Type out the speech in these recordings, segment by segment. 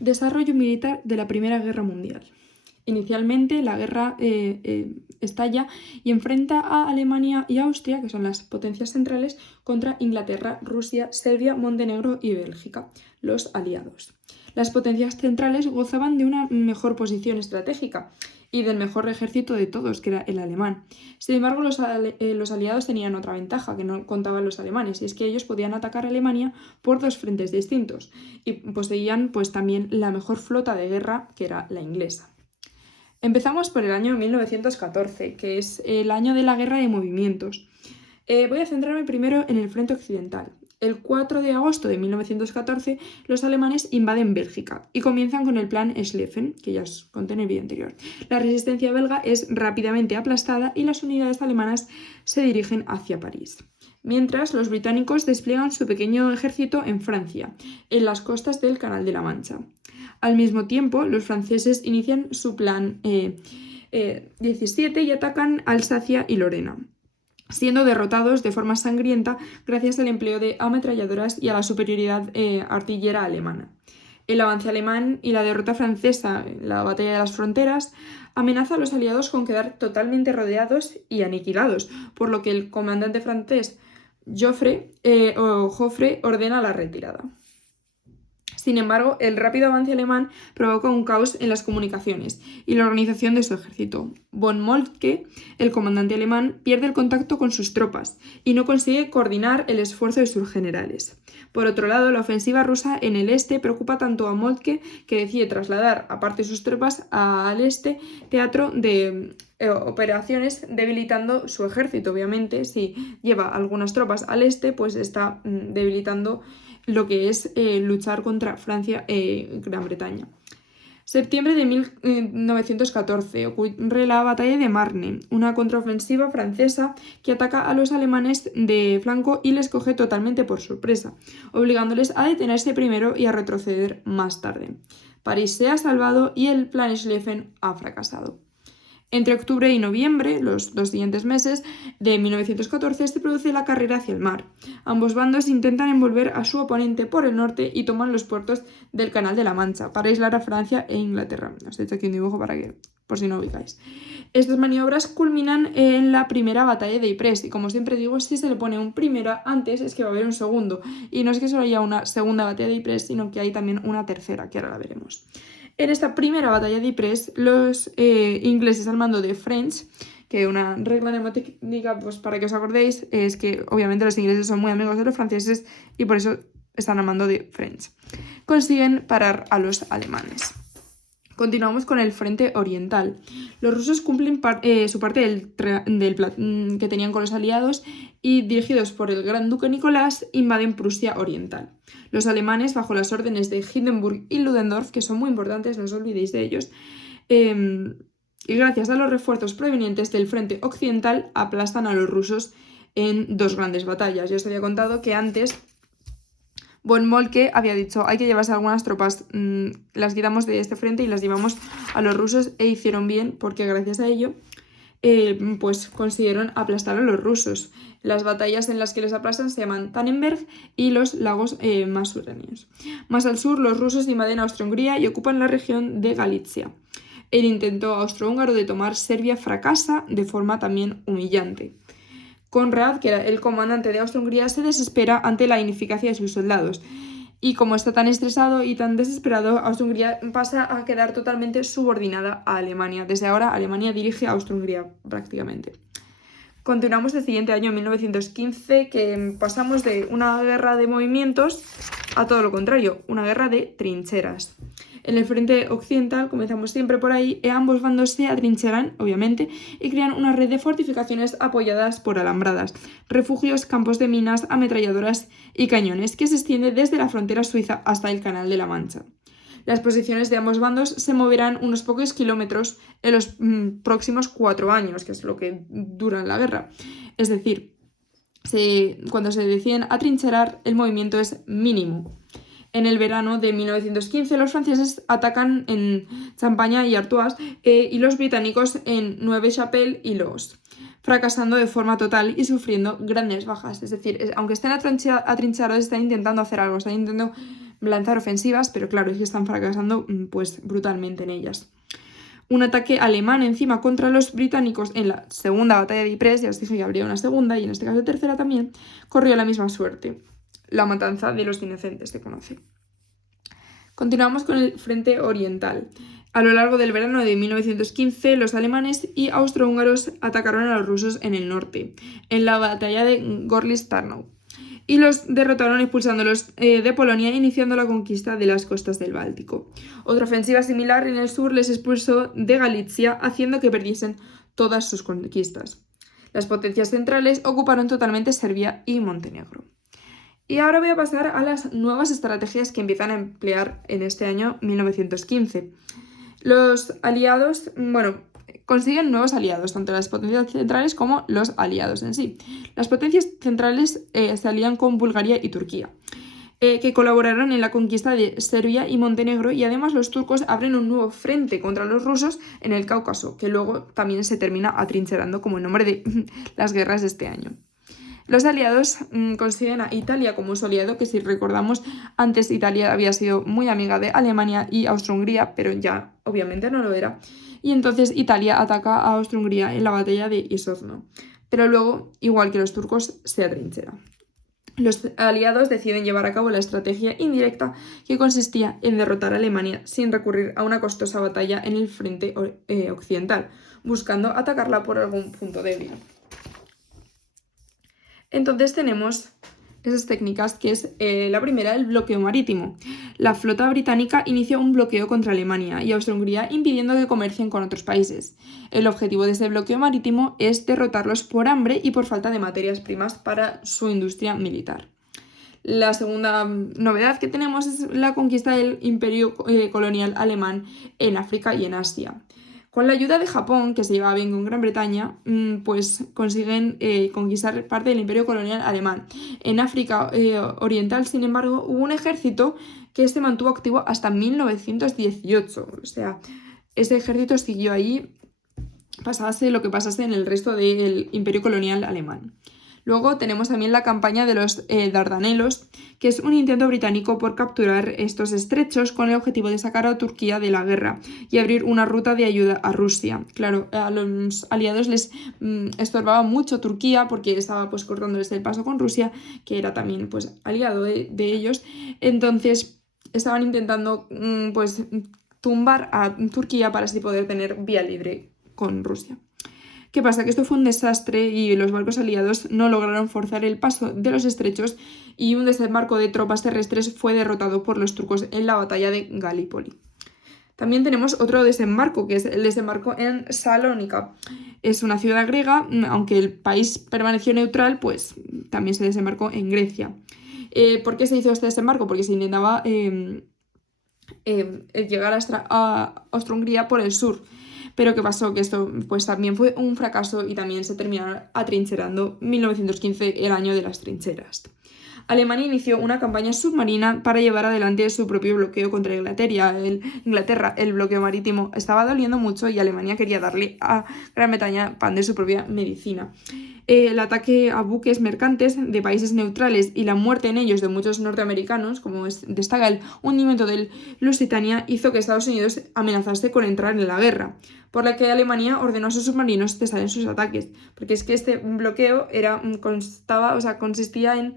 Desarrollo militar de la Primera Guerra Mundial. Inicialmente la guerra estalla y enfrenta a Alemania y Austria, que son las potencias centrales, contra Inglaterra, Rusia, Serbia, Montenegro y Bélgica, los aliados. Las potencias centrales gozaban de una mejor posición estratégica y del mejor ejército de todos, que era el alemán. Sin embargo, los aliados tenían otra ventaja que no contaban los alemanes, y es que ellos podían atacar a Alemania por dos frentes distintos y poseían pues también la mejor flota de guerra, que era la inglesa. Empezamos por el año 1914, que es el año de la Guerra de Movimientos. Voy a centrarme primero en el frente occidental. El 4 de agosto de 1914, los alemanes invaden Bélgica y comienzan con el plan Schlieffen, que ya os conté en el vídeo anterior. La resistencia belga es rápidamente aplastada y las unidades alemanas se dirigen hacia París. Mientras, los británicos despliegan su pequeño ejército en Francia, en las costas del Canal de la Mancha. Al mismo tiempo, los franceses inician su plan 17 y atacan Alsacia y Lorena, siendo derrotados de forma sangrienta gracias al empleo de ametralladoras y a la superioridad artillera alemana. El avance alemán y la derrota francesa en la batalla de las fronteras amenaza a los aliados con quedar totalmente rodeados y aniquilados, por lo que el comandante francés Joffre ordena la retirada. Sin embargo, el rápido avance alemán provoca un caos en las comunicaciones y la organización de su ejército. Von Moltke, el comandante alemán, pierde el contacto con sus tropas y no consigue coordinar el esfuerzo de sus generales. Por otro lado, la ofensiva rusa en el este preocupa tanto a Moltke, que decide trasladar aparte sus tropas al este teatro de operaciones, debilitando su ejército. Obviamente, si lleva algunas tropas al este, pues está debilitando lo que es luchar contra Francia y Gran Bretaña. Septiembre de 1914 ocurre la batalla de Marne, una contraofensiva francesa que ataca a los alemanes de flanco y les coge totalmente por sorpresa, obligándoles a detenerse primero y a retroceder más tarde. París se ha salvado y el plan Schlieffen ha fracasado. Entre octubre y noviembre, los dos siguientes meses de 1914, se produce la carrera hacia el mar. Ambos bandos intentan envolver a su oponente por el norte y toman los puertos del Canal de la Mancha para aislar a Francia e Inglaterra. Os he hecho aquí un dibujo para que, por si no ubicáis. Estas maniobras culminan en la primera batalla de Ypres y, como siempre digo, si se le pone un primera antes es que va a haber un segundo. Y no es que solo haya una segunda batalla de Ypres, sino que hay también una tercera, que ahora la veremos. En esta primera batalla de Ypres, los ingleses al mando de French, que una regla mnemotécnica, pues para que os acordéis, es que obviamente los ingleses son muy amigos de los franceses y por eso están al mando de French, consiguen parar a los alemanes. Continuamos con el frente oriental. Los rusos cumplen su parte del plan que tenían con los aliados y, dirigidos por el gran duque Nicolás, invaden Prusia Oriental. Los alemanes, bajo las órdenes de Hindenburg y Ludendorff, que son muy importantes, no os olvidéis de ellos, y gracias a los refuerzos provenientes del frente occidental, aplastan a los rusos en dos grandes batallas. Ya os había contado que antes Von Moltke había dicho hay que llevarse algunas tropas, las quitamos de este frente y las llevamos a los rusos, e hicieron bien porque gracias a ello pues consiguieron aplastar a los rusos. Las batallas en las que les aplastan se llaman Tannenberg y los lagos Masureños. Más al sur, los rusos invaden Austria-Hungría y ocupan la región de Galicia. El intento austrohúngaro de tomar Serbia fracasa de forma también humillante. Konrad, que era el comandante de Austria-Hungría, se desespera ante la ineficacia de sus soldados. Y como está tan estresado y tan desesperado, Austria-Hungría pasa a quedar totalmente subordinada a Alemania. Desde ahora, Alemania dirige a Austria-Hungría prácticamente. Continuamos el siguiente año, 1915, que pasamos de una guerra de movimientos a todo lo contrario, una guerra de trincheras. En el frente occidental, comenzamos siempre por ahí, ambos bandos se atrincheran, obviamente, y crean una red de fortificaciones apoyadas por alambradas, refugios, campos de minas, ametralladoras y cañones, que se extiende desde la frontera suiza hasta el Canal de la Mancha. Las posiciones de ambos bandos se moverán unos pocos kilómetros en los próximos 4 años, que es lo que dura la guerra. Es decir, cuando se deciden atrincherar, el movimiento es mínimo. En el verano de 1915, los franceses atacan en Champaña y Artois y los británicos en Neuve-Chapelle y Loos, fracasando de forma total y sufriendo grandes bajas. Es decir, aunque estén atrincherados, están intentando hacer algo, están intentando lanzar ofensivas, pero claro, es que están fracasando pues brutalmente en ellas. Un ataque alemán encima contra los británicos en la segunda batalla de Ypres, ya os dije que habría una segunda y en este caso tercera también, corrió la misma suerte. La matanza de los inocentes se conoce. Continuamos con el frente oriental. A lo largo del verano de 1915, los alemanes y austrohúngaros atacaron a los rusos en el norte, en la batalla de Gorlice-Tarnow, y los derrotaron expulsándolos de Polonia, iniciando la conquista de las costas del Báltico. Otra ofensiva similar en el sur les expulsó de Galicia, haciendo que perdiesen todas sus conquistas. Las potencias centrales ocuparon totalmente Serbia y Montenegro. Y ahora voy a pasar a las nuevas estrategias que empiezan a emplear en este año 1915. Los aliados, consiguen nuevos aliados, tanto las potencias centrales como los aliados en sí. Las potencias centrales se alían con Bulgaria y Turquía, que colaboraron en la conquista de Serbia y Montenegro, y además los turcos abren un nuevo frente contra los rusos en el Cáucaso, que luego también se termina atrincherando como el nombre de las guerras de este año. Los aliados consiguen a Italia como su aliado, que si recordamos antes Italia había sido muy amiga de Alemania y Austro-Hungría, pero ya obviamente no lo era. Y entonces Italia ataca a Austro-Hungría en la batalla de Isozno. Pero luego, igual que los turcos, se atrinchera. Los aliados deciden llevar a cabo la estrategia indirecta, que consistía en derrotar a Alemania sin recurrir a una costosa batalla en el frente occidental, buscando atacarla por algún punto débil. Entonces tenemos esas técnicas, que es la primera, el bloqueo marítimo. La flota británica inició un bloqueo contra Alemania y Austria-Hungría, impidiendo que comercien con otros países. El objetivo de este bloqueo marítimo es derrotarlos por hambre y por falta de materias primas para su industria militar. La segunda novedad que tenemos es la conquista del imperio colonial alemán en África y en Asia. Con la ayuda de Japón, que se llevaba bien con Gran Bretaña, pues consiguen conquistar parte del imperio colonial alemán. En África Oriental, sin embargo, hubo un ejército que se mantuvo activo hasta 1918. O sea, ese ejército siguió ahí, pasase lo que pasase en el resto del imperio colonial alemán. Luego tenemos también la campaña de los Dardanelos, que es un intento británico por capturar estos estrechos con el objetivo de sacar a Turquía de la guerra y abrir una ruta de ayuda a Rusia. Claro, a los aliados les estorbaba mucho Turquía porque estaba pues cortándoles el paso con Rusia, que era también pues aliado de ellos. Entonces estaban intentando pues tumbar a Turquía para así poder tener vía libre con Rusia. ¿Qué pasa? Que esto fue un desastre y los barcos aliados no lograron forzar el paso de los estrechos, y un desembarco de tropas terrestres fue derrotado por los turcos en la batalla de Galípoli. También tenemos otro desembarco, que es el desembarco en Salónica. Es una ciudad griega, aunque el país permaneció neutral, pues también se desembarcó en Grecia. ¿Por qué se hizo este desembarco? Porque se intentaba llegar a Austro-Hungría por el sur. Pero ¿qué pasó? Que esto pues también fue un fracaso y también se terminaron atrincherando. 1915, el año de las trincheras. Alemania inició una campaña submarina para llevar adelante su propio bloqueo contra Inglaterra. El bloqueo marítimo estaba doliendo mucho y Alemania quería darle a Gran Bretaña pan de su propia medicina. El ataque a buques mercantes de países neutrales y la muerte en ellos de muchos norteamericanos, como destaca el hundimiento del Lusitania, hizo que Estados Unidos amenazase con entrar en la guerra, por la que Alemania ordenó a sus submarinos cesar en sus ataques, porque es que este bloqueo consistía en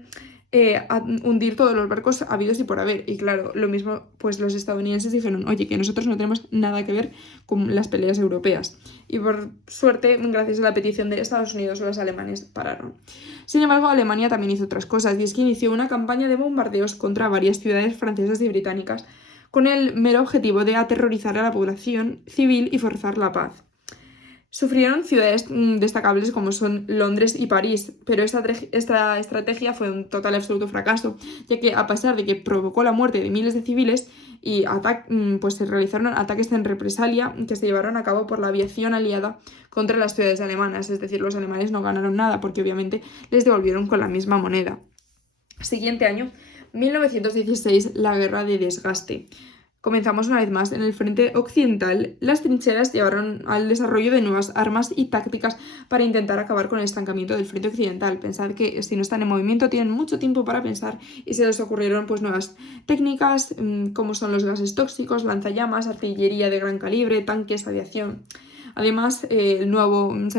hundir todos los barcos habidos y por haber. Y claro, lo mismo, pues los estadounidenses dijeron, oye, que nosotros no tenemos nada que ver con las peleas europeas. Y por suerte, gracias a la petición de Estados Unidos, los alemanes pararon. Sin embargo, Alemania también hizo otras cosas, y es que inició una campaña de bombardeos contra varias ciudades francesas y británicas, con el mero objetivo de aterrorizar a la población civil y forzar la paz. Sufrieron ciudades destacables como son Londres y París, pero esta estrategia fue un total y absoluto fracaso, ya que a pesar de que provocó la muerte de miles de civiles y pues se realizaron ataques en represalia que se llevaron a cabo por la aviación aliada contra las ciudades alemanas. Es decir, los alemanes no ganaron nada porque obviamente les devolvieron con la misma moneda. Siguiente año, 1916, la guerra de desgaste. Comenzamos una vez más. En el frente occidental, las trincheras llevaron al desarrollo de nuevas armas y tácticas para intentar acabar con el estancamiento del frente occidental. Pensad que si no están en movimiento tienen mucho tiempo para pensar y se les ocurrieron pues nuevas técnicas como son los gases tóxicos, lanzallamas, artillería de gran calibre, tanques, aviación. Además, se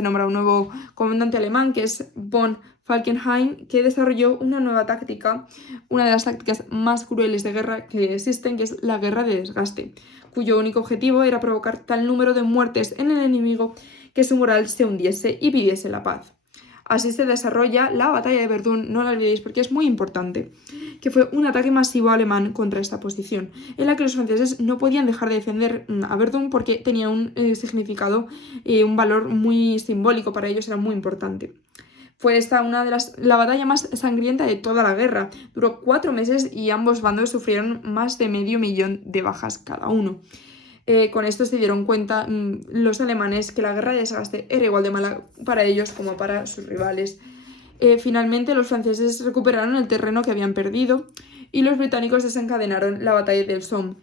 nombra un nuevo comandante alemán que es von Falkenhayn, que desarrolló una nueva táctica, una de las tácticas más crueles de guerra que existen, que es la guerra de desgaste, cuyo único objetivo era provocar tal número de muertes en el enemigo que su moral se hundiese y pidiese la paz. Así se desarrolla la batalla de Verdún, no la olvidéis porque es muy importante, que fue un ataque masivo alemán contra esta posición, en la que los franceses no podían dejar de defender a Verdún porque tenía un significado, un valor muy simbólico para ellos, era muy importante. Fue esta la batalla más sangrienta de toda la guerra. Duró 4 meses y ambos bandos sufrieron más de 500.000 de bajas cada uno. Con esto se dieron cuenta los alemanes que la guerra de desgaste era igual de mala para ellos como para sus rivales. Finalmente los franceses recuperaron el terreno que habían perdido y los británicos desencadenaron la batalla del Somme,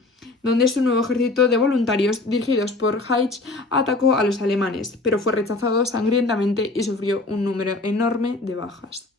donde su nuevo ejército de voluntarios, dirigidos por Haig, atacó a los alemanes, pero fue rechazado sangrientamente y sufrió un número enorme de bajas.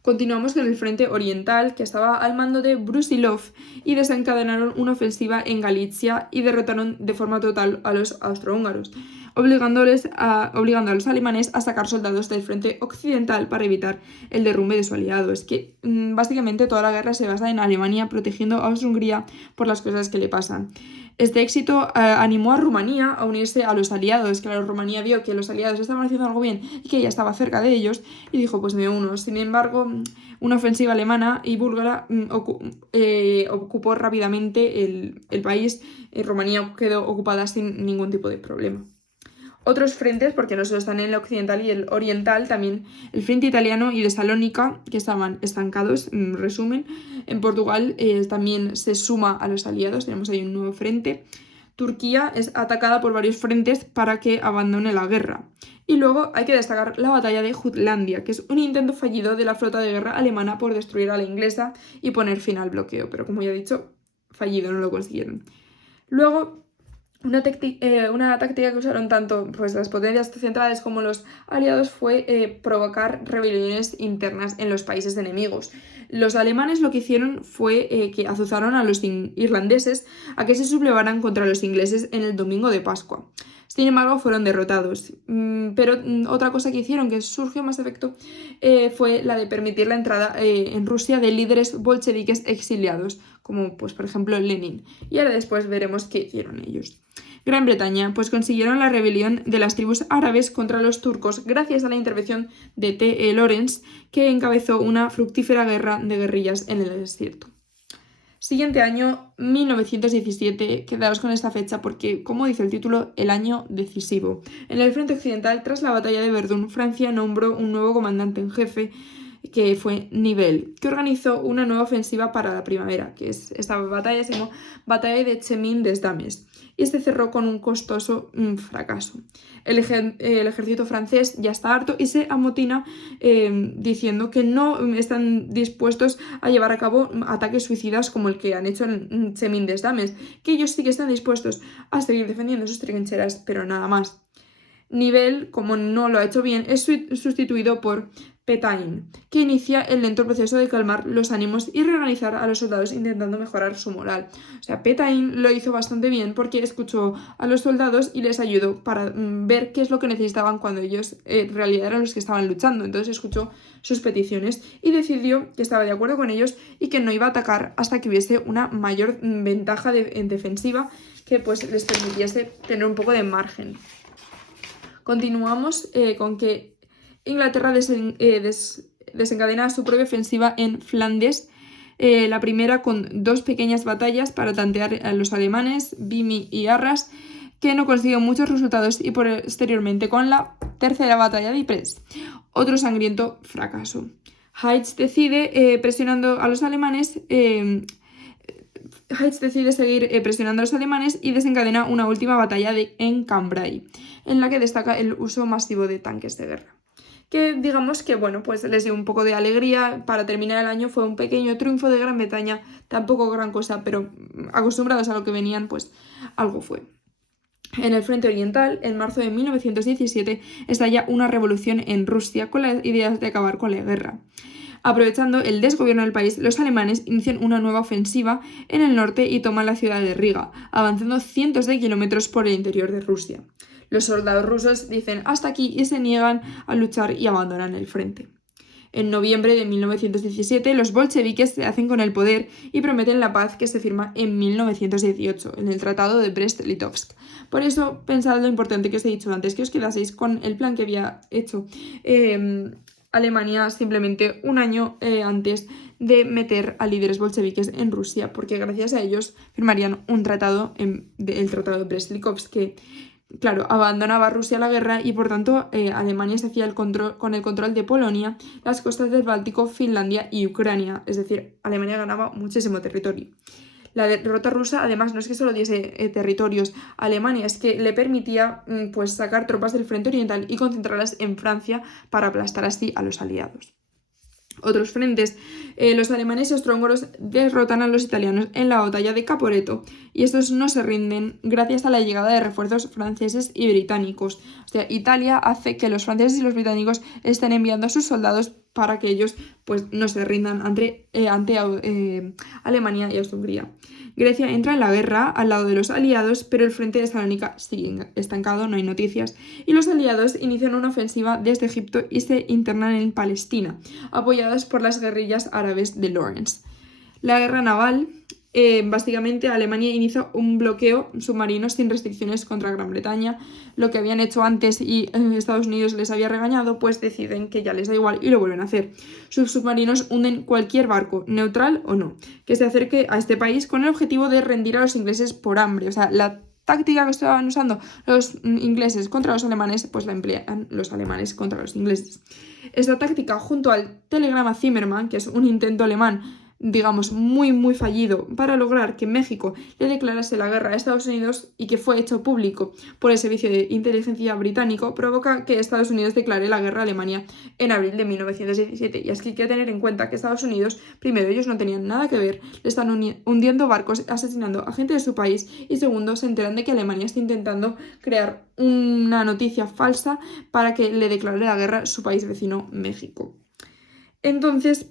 Continuamos con el frente oriental, que estaba al mando de Brusilov, y desencadenaron una ofensiva en Galicia y derrotaron de forma total a los austrohúngaros, obligando a los alemanes a sacar soldados del frente occidental para evitar el derrumbe de su aliado. Es que básicamente toda la guerra se basa en Alemania protegiendo a Austria-Hungría por las cosas que le pasan. Este éxito animó a Rumanía a unirse a los aliados. Claro, Rumanía vio que los aliados estaban haciendo algo bien y que ella estaba cerca de ellos y dijo, pues me uno. Sin embargo, una ofensiva alemana y búlgara ocupó rápidamente el país. Rumanía quedó ocupada sin ningún tipo de problema. Otros frentes, porque no solo están en el occidental y el oriental, también el frente italiano y de Salónica, que estaban estancados, resumen. En Portugal también se suma a los aliados, tenemos ahí un nuevo frente. Turquía es atacada por varios frentes para que abandone la guerra. Y luego hay que destacar la batalla de Jutlandia, que es un intento fallido de la flota de guerra alemana por destruir a la inglesa y poner fin al bloqueo, pero como ya he dicho, fallido, no lo consiguieron. Luego, una táctica que usaron tanto pues, las potencias centrales como los aliados fue provocar rebeliones internas en los países enemigos. Los alemanes lo que hicieron fue que azuzaron a los irlandeses a que se sublevaran contra los ingleses en el domingo de Pascua. Sin embargo, fueron derrotados. Pero otra cosa que hicieron que surgió más efecto fue la de permitir la entrada en Rusia de líderes bolcheviques exiliados, como pues, por ejemplo Lenin. Y ahora después veremos qué hicieron ellos. Gran Bretaña, pues consiguieron la rebelión de las tribus árabes contra los turcos gracias a la intervención de T.E. Lawrence, que encabezó una fructífera guerra de guerrillas en el desierto. Siguiente año, 1917, quedaos con esta fecha porque, como dice el título, el año decisivo. En el frente occidental, tras la batalla de Verdún, Francia nombró un nuevo comandante en jefe, que fue Nivelle, que organizó una nueva ofensiva para la primavera, que es esta batalla se llamó Batalla de Chemin-des-Dames, y se cerró con un costoso fracaso. El ejército francés ya está harto y se amotina diciendo que no están dispuestos a llevar a cabo ataques suicidas como el que han hecho en Chemin-des-Dames, que ellos sí que están dispuestos a seguir defendiendo sus trincheras, pero nada más. Nivelle, como no lo ha hecho bien, es sustituido por Pétain, que inicia el lento proceso de calmar los ánimos y reorganizar a los soldados intentando mejorar su moral. O sea, Pétain lo hizo bastante bien porque escuchó a los soldados y les ayudó para ver qué es lo que necesitaban cuando ellos en realidad eran los que estaban luchando. Entonces escuchó sus peticiones y decidió que estaba de acuerdo con ellos y que no iba a atacar hasta que hubiese una mayor ventaja en defensiva que pues les permitiese tener un poco de margen. Continuamos con que Inglaterra desencadena su propia ofensiva en Flandes, la primera con 2 pequeñas batallas para tantear a los alemanes, Vimy y Arras, que no consiguió muchos resultados, y posteriormente con la tercera batalla de Ypres, otro sangriento fracaso. Haig decide presionando a los alemanes. Haig decide seguir presionando a los alemanes y desencadena una última batalla en Cambrai, en la que destaca el uso masivo de tanques de guerra. que digamos que, bueno, pues les dio un poco de alegría. Para terminar el año fue un pequeño triunfo de Gran Bretaña, tampoco gran cosa, pero acostumbrados a lo que venían, pues algo fue. En el frente oriental, en marzo de 1917, estalla una revolución en Rusia con la idea de acabar con la guerra. Aprovechando el desgobierno del país, los alemanes inician una nueva ofensiva en el norte y toman la ciudad de Riga, avanzando cientos de kilómetros por el interior de Rusia. Los soldados rusos dicen hasta aquí y se niegan a luchar y abandonan el frente. En noviembre de 1917, los bolcheviques se hacen con el poder y prometen la paz que se firma en 1918, en el Tratado de Brest-Litovsk. Por eso, pensad lo importante que os he dicho antes, que os quedaseis con el plan que había hecho Alemania simplemente un año antes de meter a líderes bolcheviques en Rusia, porque gracias a ellos firmarían un tratado, el Tratado de Brest-Litovsk, que claro, abandonaba Rusia la guerra y por tanto Alemania se hacía con el control de Polonia, las costas del Báltico, Finlandia y Ucrania. Es decir, Alemania ganaba muchísimo territorio. La derrota rusa además no es que solo diese territorios a Alemania, es que le permitía pues sacar tropas del frente oriental y concentrarlas en Francia para aplastar así a los aliados. Otros frentes, los alemanes y austrohúngaros derrotan a los italianos en la batalla de Caporetto y estos no se rinden gracias a la llegada de refuerzos franceses y británicos. O sea, Italia hace que los franceses y los británicos estén enviando a sus soldados para que ellos pues, no se rindan ante Alemania y Austria-Hungría. Grecia entra en la guerra al lado de los aliados, pero el frente de Salónica sigue estancado, no hay noticias, y los aliados inician una ofensiva desde Egipto y se internan en Palestina, apoyados por las guerrillas árabes de Lawrence. La guerra naval, básicamente Alemania inicia un bloqueo submarino sin restricciones contra Gran Bretaña. Lo que habían hecho antes y Estados Unidos les había regañado, pues deciden que ya les da igual y lo vuelven a hacer. Sus submarinos hunden cualquier barco, neutral o no, que se acerque a este país con el objetivo de rendir a los ingleses por hambre. O sea, la táctica que estaban usando los ingleses contra los alemanes, pues la emplean los alemanes contra los ingleses. Esta táctica, junto al telegrama Zimmermann, que es un intento alemán digamos, muy fallido para lograr que México le declarase la guerra a Estados Unidos y que fue hecho público por el Servicio de Inteligencia británico, provoca que Estados Unidos declare la guerra a Alemania en abril de 1917. Y es que hay que tener en cuenta que Estados Unidos, primero, ellos no tenían nada que ver, le están hundiendo barcos, asesinando a gente de su país, y segundo, se enteran de que Alemania está intentando crear una noticia falsa para que le declare la guerra a su país vecino, México. Entonces,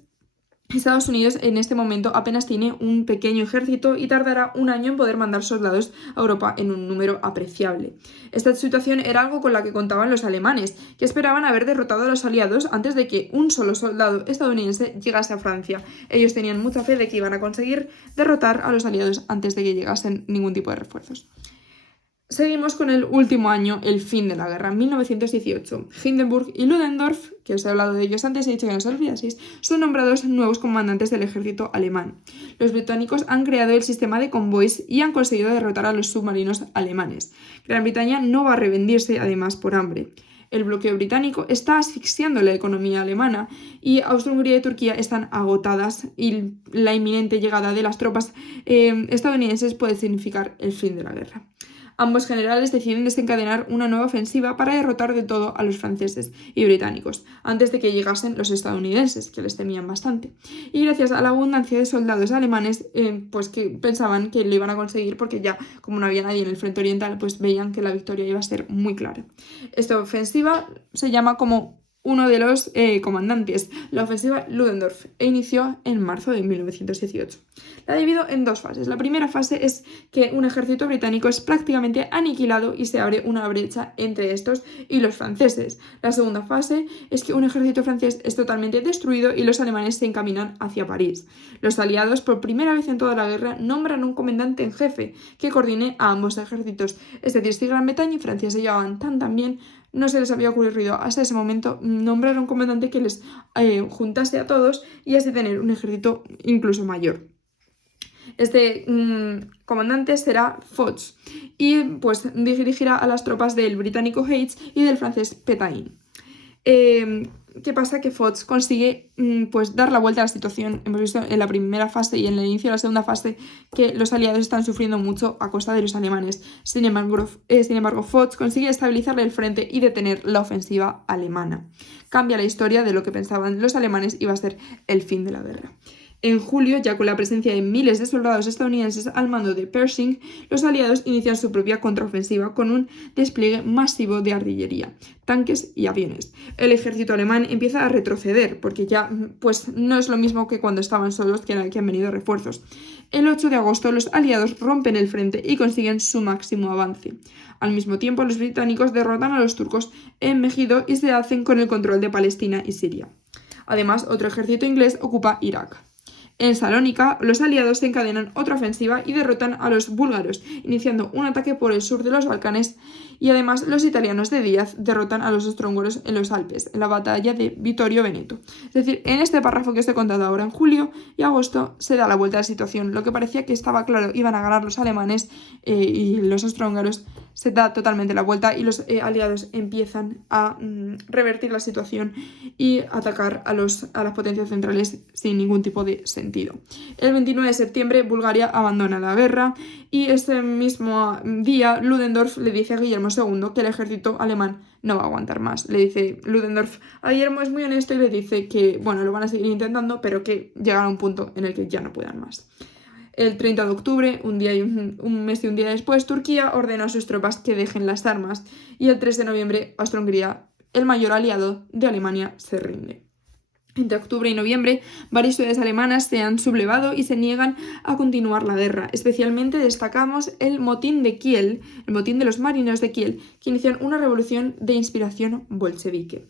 Estados Unidos en este momento apenas tiene un pequeño ejército y tardará un año en poder mandar soldados a Europa en un número apreciable. Esta situación era algo con la que contaban los alemanes, que esperaban haber derrotado a los aliados antes de que un solo soldado estadounidense llegase a Francia. Ellos tenían mucha fe de que iban a conseguir derrotar a los aliados antes de que llegasen ningún tipo de refuerzos. Seguimos con el último año, el fin de la guerra, 1918. Hindenburg y Ludendorff, que os he hablado de ellos antes, he dicho que no os olvidaseis, son nombrados nuevos comandantes del ejército alemán. Los británicos han creado el sistema de convoys y han conseguido derrotar a los submarinos alemanes. Gran Bretaña no va a rendirse, además, por hambre. El bloqueo británico está asfixiando la economía alemana y Austria-Hungría y Turquía están agotadas y la inminente llegada de las tropas estadounidenses puede significar el fin de la guerra. Ambos generales deciden desencadenar una nueva ofensiva para derrotar de todo a los franceses y británicos, antes de que llegasen los estadounidenses, que les temían bastante. Y gracias a la abundancia de soldados alemanes, pues que pensaban que lo iban a conseguir, porque ya, como no había nadie en el frente oriental, pues veían que la victoria iba a ser muy clara. Esta ofensiva se llama como uno de los comandantes, la ofensiva Ludendorff, e inició en marzo de 1918. La divido en dos fases. La primera fase es que un ejército británico es prácticamente aniquilado y se abre una brecha entre estos y los franceses. La segunda fase es que un ejército francés es totalmente destruido y los alemanes se encaminan hacia París. Los aliados, por primera vez en toda la guerra, nombran un comandante en jefe que coordine a ambos ejércitos. Es decir, si Gran Bretaña y Francia se llevaban tan bien, no se les había ocurrido hasta ese momento nombrar a un comandante que les juntase a todos y así tener un ejército incluso mayor. Este comandante será Foch y pues dirigirá a las tropas del británico Hayes y del francés Pétain. ¿qué pasa? Que Foch consigue pues dar la vuelta a la situación. Hemos visto en la primera fase y en el inicio de la segunda fase que los aliados están sufriendo mucho a costa de los alemanes. Sin embargo, Foch consigue estabilizar el frente y detener la ofensiva alemana. Cambia la historia de lo que pensaban los alemanes y va a ser el fin de la guerra. En julio, ya con la presencia de miles de soldados estadounidenses al mando de Pershing, los aliados inician su propia contraofensiva con un despliegue masivo de artillería, tanques y aviones. El ejército alemán empieza a retroceder, porque ya pues, no es lo mismo que cuando estaban solos, que han venido refuerzos. El 8 de agosto, los aliados rompen el frente y consiguen su máximo avance. Al mismo tiempo, los británicos derrotan a los turcos en Megido y se hacen con el control de Palestina y Siria. Además, otro ejército inglés ocupa Irak. En Salónica, los aliados encadenan otra ofensiva y derrotan a los búlgaros, iniciando un ataque por el sur de los Balcanes, y además los italianos de Díaz derrotan a los austrohúngaros en los Alpes, en la batalla de Vittorio Veneto. Es decir, en este párrafo que os he contado ahora, en julio y agosto, se da la vuelta a la situación. Lo que parecía que estaba claro, iban a ganar los alemanes y los austrohúngaros, se da totalmente la vuelta y los aliados empiezan a revertir la situación y atacar a las potencias centrales sin ningún tipo de sentido. El 29 de septiembre Bulgaria abandona la guerra y ese mismo día Ludendorff le dice a Guillermo II que el ejército alemán no va a aguantar más. Le dice Ludendorff a Guillermo, es muy honesto, y le dice que bueno, lo van a seguir intentando, pero que llegará a un punto en el que ya no puedan más. El 30 de octubre, un mes y un día después, Turquía ordena a sus tropas que dejen las armas y el 3 de noviembre Austria-Hungría, el mayor aliado de Alemania, se rinde. Entre octubre y noviembre, varias ciudades alemanas se han sublevado y se niegan a continuar la guerra. Especialmente destacamos el motín de Kiel, el motín de los marineros de Kiel, que inician una revolución de inspiración bolchevique.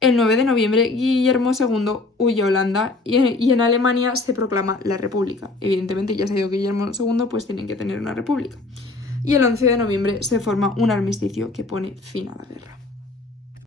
El 9 de noviembre, Guillermo II huye a Holanda y en Alemania se proclama la República. Evidentemente, ya se ha ido Guillermo II, pues tienen que tener una república. Y el 11 de noviembre se forma un armisticio que pone fin a la guerra.